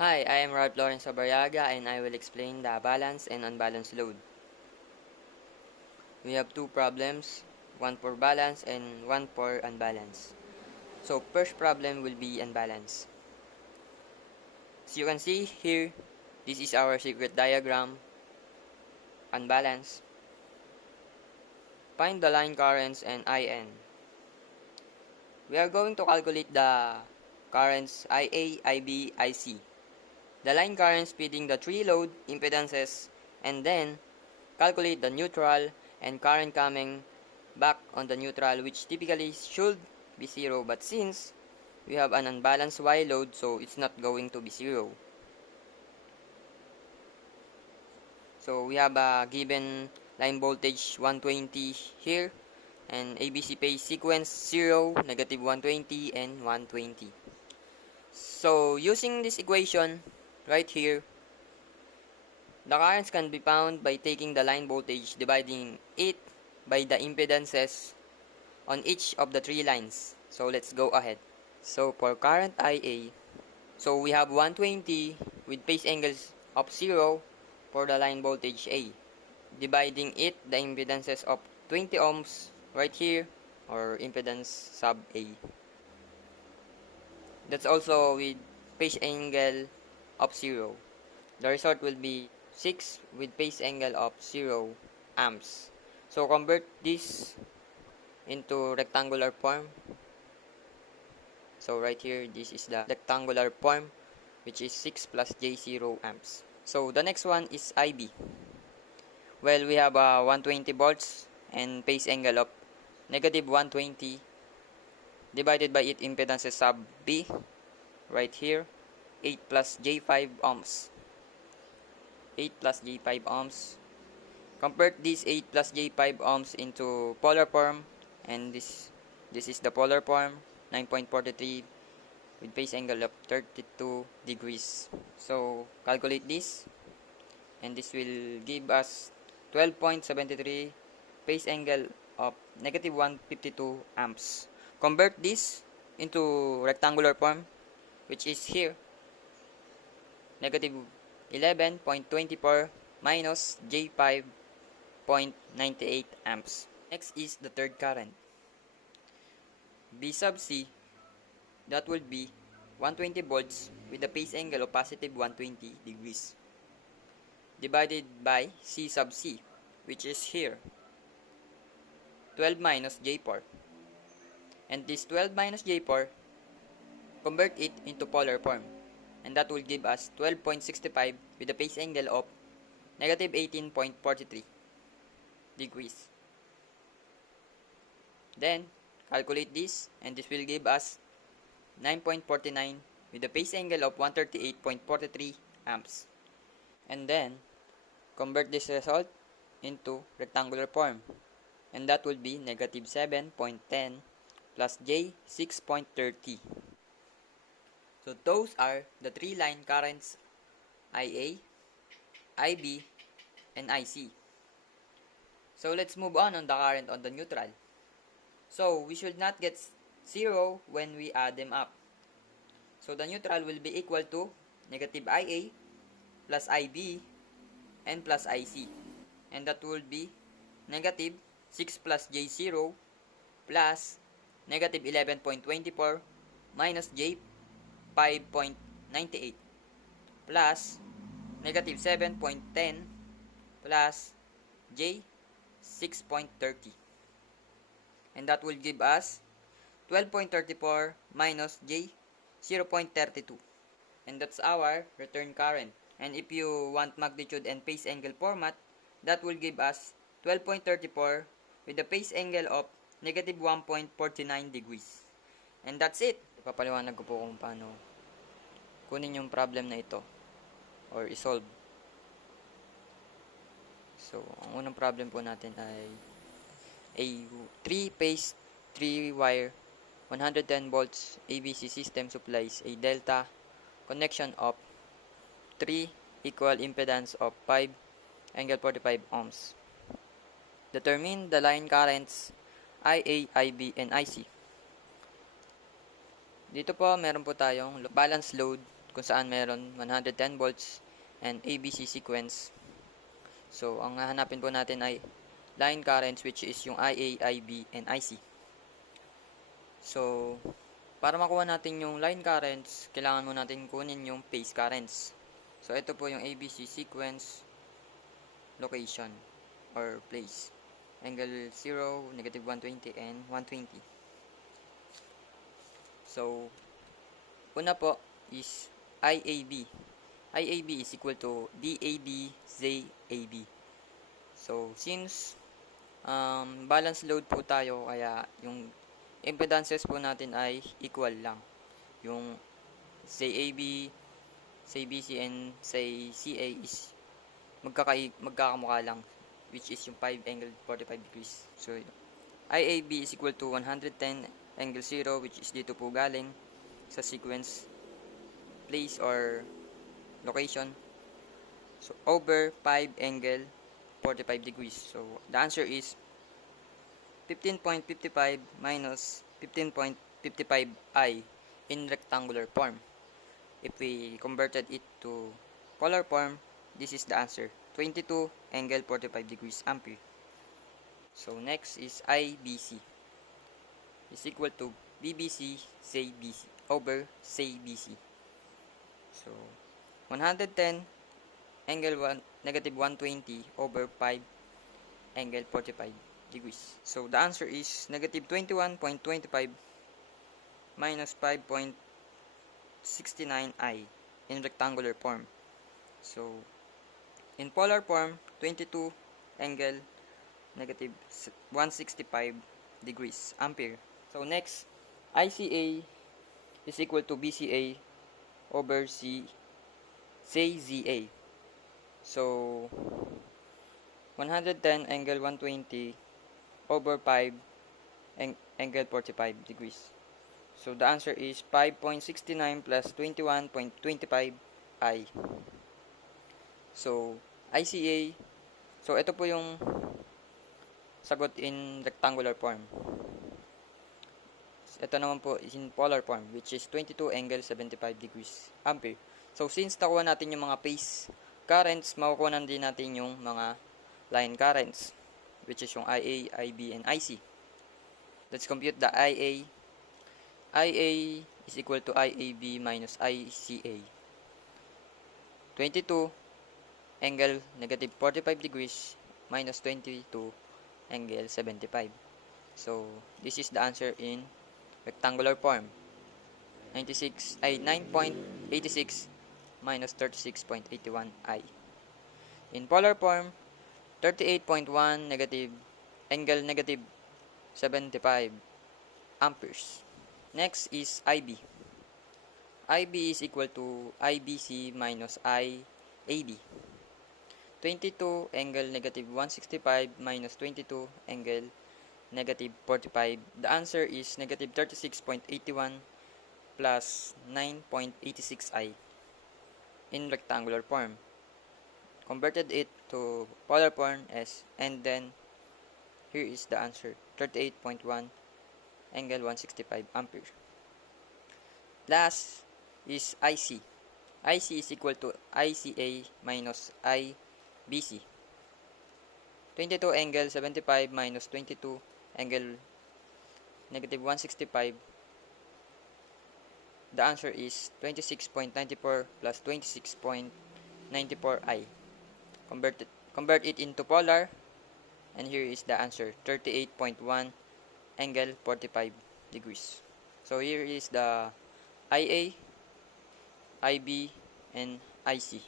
Hi, I am Laurence Sabariaga and I will explain the balance and unbalanced load. We have two problems, one for balance and one for unbalance. So first problem will be unbalance. As you can see here, this is our circuit diagram, unbalance. Find the line currents and IN. We are going to calculate the currents IA, IB, IC. The line currents feeding the three load impedances, and then calculate the neutral and current coming back on the neutral, which typically should be 0, but since we have an unbalanced Y load, so it's not going to be 0. So we have a given line voltage 120 here, and ABC phase sequence 0, negative 120, and 120. So using this equation right here, the currents can be found by taking the line voltage, dividing it by the impedances on each of the three lines. So let's go ahead. So for current IA, so we have 120 with phase angles of 0 for the line voltage A. Dividing it the impedances of 20 ohms right here, or impedance sub A. That's also with phase angle of 0. The result will be 6 with phase angle of 0 amps. So convert this into rectangular form. So right here, this is the rectangular form, which is 6 plus J0 amps. So the next one is IB. Well, we have 120 volts and phase angle of negative 120 divided by its impedances sub B right here, 8 plus J5 ohms. 8 plus J5 ohms. Convert this 8 plus J5 ohms into polar form, and this is the polar form, 9.43 with phase angle of 32 degrees. So calculate this, and this will give us 12.73 phase angle of negative 152 amps. Convert this into rectangular form, which is here, negative 11.24 minus J5.98 amps. Next is the third current, B sub C, that will be 120 volts with a phase angle of positive 120 degrees, divided by C sub C, which is here, 12 minus J4. And this 12 minus J4, convert it into polar form, and that will give us 12.65 with a phase angle of negative 18.43 degrees. Then calculate this, and this will give us 9.49 with a phase angle of 138.43 amps. And then convert this result into rectangular form, and that will be negative 7.10 plus J 6.30. So those are the three line currents IA, IB, and IC. So let's move on the current on the neutral. So we should not get 0 when we add them up. So the neutral will be equal to negative IA plus IB and plus IC. And that will be negative 6 plus J0 plus negative 11.24 minus J5.98 plus negative 7.10 plus J6.30. And that will give us 12.34 minus J0.32. And that's our return current. And if you want magnitude and phase angle format, that will give us 12.34 with the phase angle of negative 1.49 degrees. And that's it. Ipapaliwanag ko po kung paano kunin yung problem na ito or isolve. So, ang unang problem po natin ay a 3-phase 3-wire 110 volts ABC system supplies a delta connection of 3 equal impedance of 5 angle 45 ohms. Determine the line currents IA, IB, and IC. Dito po meron po tayong balance load kung saan meron 110 volts and ABC sequence. So, ang hahanapin po natin ay line currents, which is yung IA, IB, and IC. So, para makuha natin yung line currents, kailangan mo natin kunin yung phase currents. So, ito po yung ABC sequence, location, or place. Angle 0, negative 120, and 120. So, una po is IAB. IAB is equal to DAB ZAB. So, since balance load po tayo, kaya yung impedances po natin ay equal lang. Yung ZAB, ZBC, and ZCA is magkakamukha lang, which is yung 5 angle 45 degrees. So, IAB is equal to 110 angle 0, which is dito po galing sa sequence, place, or location. So, over 5 angle 45 degrees. So, the answer is 15.55 minus 15.55i in rectangular form. If we converted it to polar form, this is the answer, 22 angle 45 degrees ampere. So, next is IBC is equal to BBC ZBC over ZBC. So, 110 angle negative 120 over 5 angle 45 degrees. So, the answer is negative 21.25 minus 5.69i in rectangular form. So, in polar form, 22 angle negative 165 degrees ampere. So, next, ICA is equal to BCA over CZA. So, 110 angle 120 over 5 angle 45 degrees. So, the answer is 5.69 plus 21.25i. So, ICA. So, ito po yung sagot in rectangular form. Ito naman po is in polar form, which is 22 angle 75 degrees ampere. So, since nakuha natin yung mga phase currents, makukuha din natin yung mga line currents, which is yung IA, IB, and IC. Let's compute the IA. IA is equal to IAB minus ICA. 22 angle negative 45 degrees minus 22 angle 75. So, this is the answer in rectangular form. 9.86 minus 36.81i. In polar form, 38.1 angle negative 75 amperes. Next is IB. IB is equal to IBC minus IAB. 22 angle negative 165 minus 22 angle negative 45. The answer is negative 36.81 plus 9.86i in rectangular form. Converted it to polar form and then here is the answer, 38.1 angle 165 ampere. Last is IC. IC is equal to ICA minus IBC. 22 angle 75 minus 22 angle negative 165. The answer is 26.94 plus 26.94i. Convert it into polar, and here is the answer, 38.1 angle 45 degrees. So here is the IA, IB, and IC.